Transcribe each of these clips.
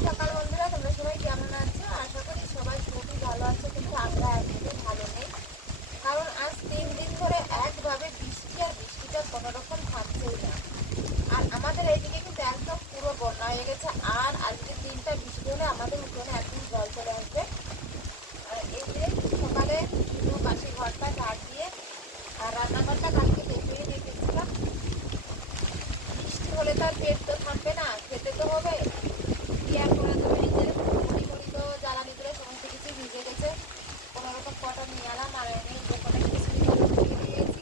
সকাল বন্ধুরা, তোমরা সবাই কেমন আছো? আশা করি সবাই খুবই ভালো আছো, কিন্তু আমরা একদমই ভালো নেই। কারণ আজ তিন দিন ধরে একভাবে বৃষ্টি আর বৃষ্টিটা কোনো রকম থামছেই না। আর আমাদের এইদিকে কিন্তু একদম পুরো বন্যা হয়ে গেছে। আর আজকে তিনটা বৃষ্টি হলে আমাদের উঠোনে একদম জল চলে আসবে। আর এই যে সকালে দুটো পাশে ঘরটা ঝাড় দিয়ে আর রান্নাঘরটা কালকে দেখে রেখেছিলাম। বৃষ্টি হলে তার পেট তো থাকবে না, খেতে তো হবে কি আর করা যাবে নিজের মুড়ি মুড়ি তো জ্বালানি করে সমস্ত কিছু ভিজে গেছে কোনো রকম কটা নিয়ে এলাম আর এনে দোকানে খিচুড়ি দিয়ে দিয়েছি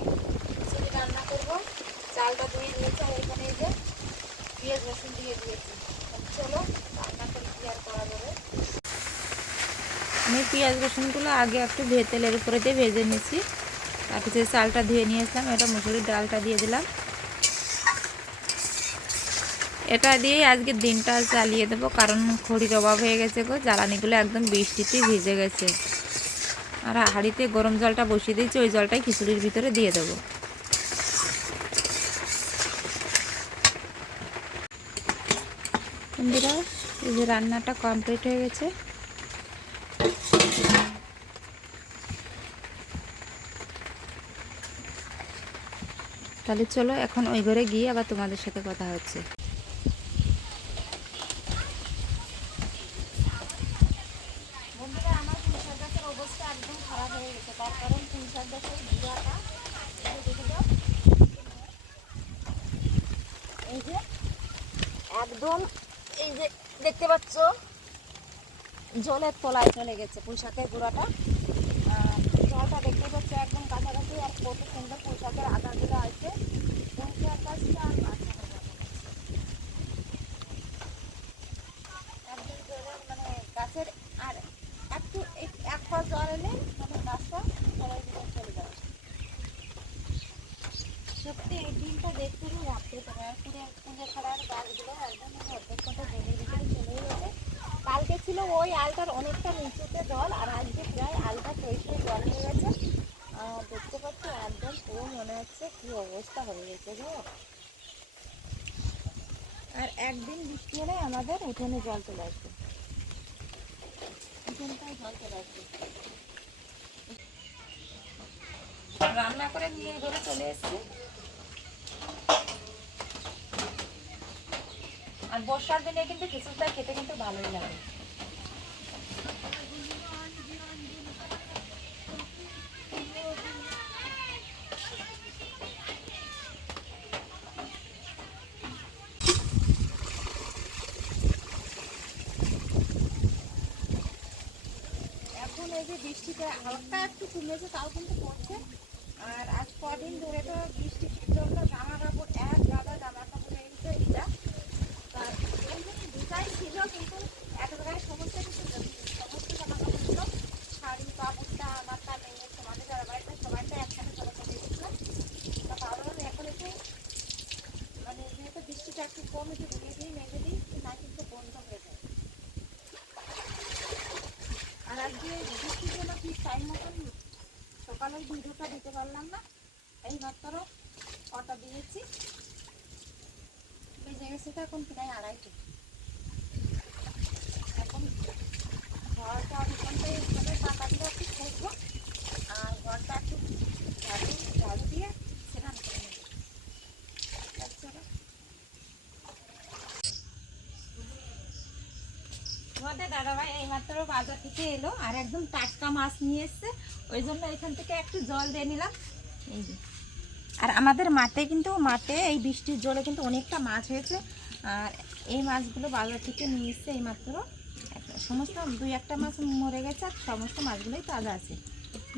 খিচুড়ি রান্না করব ধুয়ে আর এখানে এই যে পেঁয়াজ রসুন দিয়ে দিয়েছি। চলো করে যাবে। আমি পেঁয়াজ রসুনগুলো আগে একটু ভে তেলের উপরে দিয়ে ভেজে নিয়েছি। তারপর যে চালটা ধুয়ে নিয়ে আসলাম, এটা মুসুরির ডালটা দিয়ে দিলাম। এটা দিয়েই আজকে দিনটা চালিয়ে দেবো, কারণ খড়ির অভাব হয়ে গেছে গো, জ্বালানিগুলো একদম বৃষ্টিতে ভিজে গেছে। আর হাঁড়িতে গরম জলটা বসিয়ে দিয়েছি, ওই জলটাই খিচুড়ির ভিতরে দিয়ে দেবো। বন্ধুরা, এই যে রান্নাটা কমপ্লিট হয়ে গেছে। তাহলে চলো, এখন ওই ঘরে গিয়ে আবার তোমাদের সাথে কথা হচ্ছে। একদম এই যে দেখতে পাচ্ছ, জলের তলায় চলে গেছে পুঁইশাকের গুঁড়াটা। আর জলটা দেখতে পাচ্ছ একদম কাছাকাছি, আর কত সুন্দর পুঁইশাকের আগাগুলো আছে আর মানে গাছের আর একটু এক- জল এলে মানে গাছটা চলে যাবে সত্যি এই দিনটা দেখতে রাখতে পারে পুরো পুজো ছাড়ার গাছগুলো একদম মানে অর্ধেক কটা জলের ভিতরে চলে গেছে কালকে ছিল ওই আলটার অনেকটা নিচুতে জল, আর আজকে প্রায় আলটা পরিষ্কার জল হয়ে গেছে। দেখতে পাচ্ছ একদম পুরো মনে হচ্ছে কি অবস্থা হয়ে গেছে গো। আর একদিন বৃষ্টি হলে আমাদের উঠোনে জল চলে আসবে। উঠোনটায় জল চলে আসবে। রান্না করে নিয়ে ঘরে চলে এসেছি। আর বর্ষার দিনে কিন্তু খিচুড়িটা খেতে কিন্তু ভালোই লাগে। যে বৃষ্টিটা হালকা একটু কমেছে, তাও কিন্তু পড়ছে। আর আজ কদিন ধরে তো বৃষ্টির জন্য জামা কাপড় এক গাদা জামা কাপড় গেছে এটা তার দুটাই ছিল, কিন্তু এক জায়গায় সমস্ত কিছু সমস্ত জামা কাপড়গুলো শাড়ি কাপড়টা আমারটা মেয়ের তোমাদের যারা বাড়িতে সবাইটা একসাথে জমা করে দিয়েছিলাম তা ভাবলাম এখন একটু মানে যেহেতু বৃষ্টিটা একটু কম একটু ধুয়ে দিই মেঘে দিই না কিন্তু আজকে বৃষ্টির জন্য ঠিক টাইম মতন সকালের ভিডিওটা দিতে পারলাম না। এই মাত্র কটা দিয়েছি। বেজে গেছে তো এখন প্রায় আড়াইটে এখন ঘরটা ওখানটায় মানে পাতা দিয়ে একটু খুঁজবো আর ঘরটা একটু ঝাড়ু ঝাড়ু দিয়ে সেখান করে নেব তাছাড়া তোমাদের দাদাভাই এইমাত্র বাজার থেকে এলো আর একদম টাটকা মাছ নিয়ে এসছে। ওই জন্য এখান থেকে একটু জল দিয়ে নিলাম। এই যে। আর আমাদের মাঠে কিন্তু, মাঠে এই বৃষ্টির জলে কিন্তু অনেকটা মাছ হয়েছে। আর এই মাছগুলো বাজার থেকে নিয়ে এসছে এই মাত্র সমস্ত দুই একটা মাছ মরে গেছে আর সমস্ত মাছগুলোই তাজা আছে।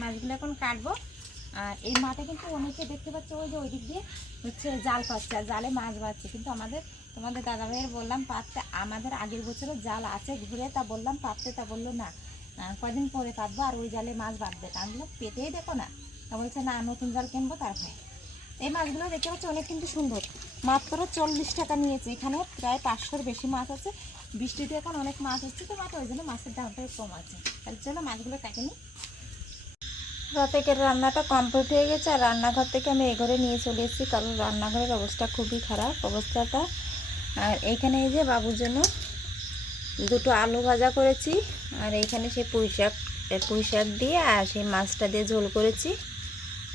মাছগুলো এখন কাটবো। আর এই মাঠে কিন্তু অনেকে দেখতে পাচ্ছে ওই যে ওই দিক দিয়ে হচ্ছে জাল পাচ্ছে, আর জালে মাছ বাচ্ছে কিন্তু আমাদের, তোমাদের দাদা ভাইয়ের বললাম, পাততে আমাদের আগের বছরও জাল আছে, ঘুরে তা বললাম, পাততে তা বলল না। কদিন পরে পাতবো, আর ওই জালে মাছ বাঁধবে তা আমি পেতেই দেখো না। তা বলছে, না, নতুন জাল কিনবো তারপরে। এই মাছগুলো দেখতে পাচ্ছি, অনেক কিন্তু সুন্দর। মাত্র চল্লিশ টাকা নিয়েছে। এখানে প্রায় পাঁচশোর বেশি মাছ আছে। বৃষ্টিতে এখন অনেক মাছ হচ্ছে, তো মাত্র ওই জন্য মাছের দামটা কম আছে। তাহলে চলো মাছগুলো কাটে নিই রাতেকের রান্নাটা কমপ্লিট হয়ে গেছে, আর রান্নাঘর থেকে আমি এই ঘরে নিয়ে চলে এসেছি। কারণ রান্নাঘরের অবস্থা খুবই খারাপ অবস্থাটা। আর এইখানে এই যে বাবুর জন্য দুটো আলু ভাজা করেছি, আর এইখানে সেই পুঁই শাক পুঁই শাক দিয়ে আর সেই মাছটা দিয়ে ঝোল করেছি।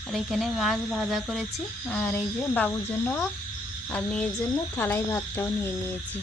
আর এখানে মাছ ভাজা করেছি, আর এই যে বাবুর জন্য আর মেয়ের জন্য থালায় ভাতটাও নিয়ে নিয়েছি।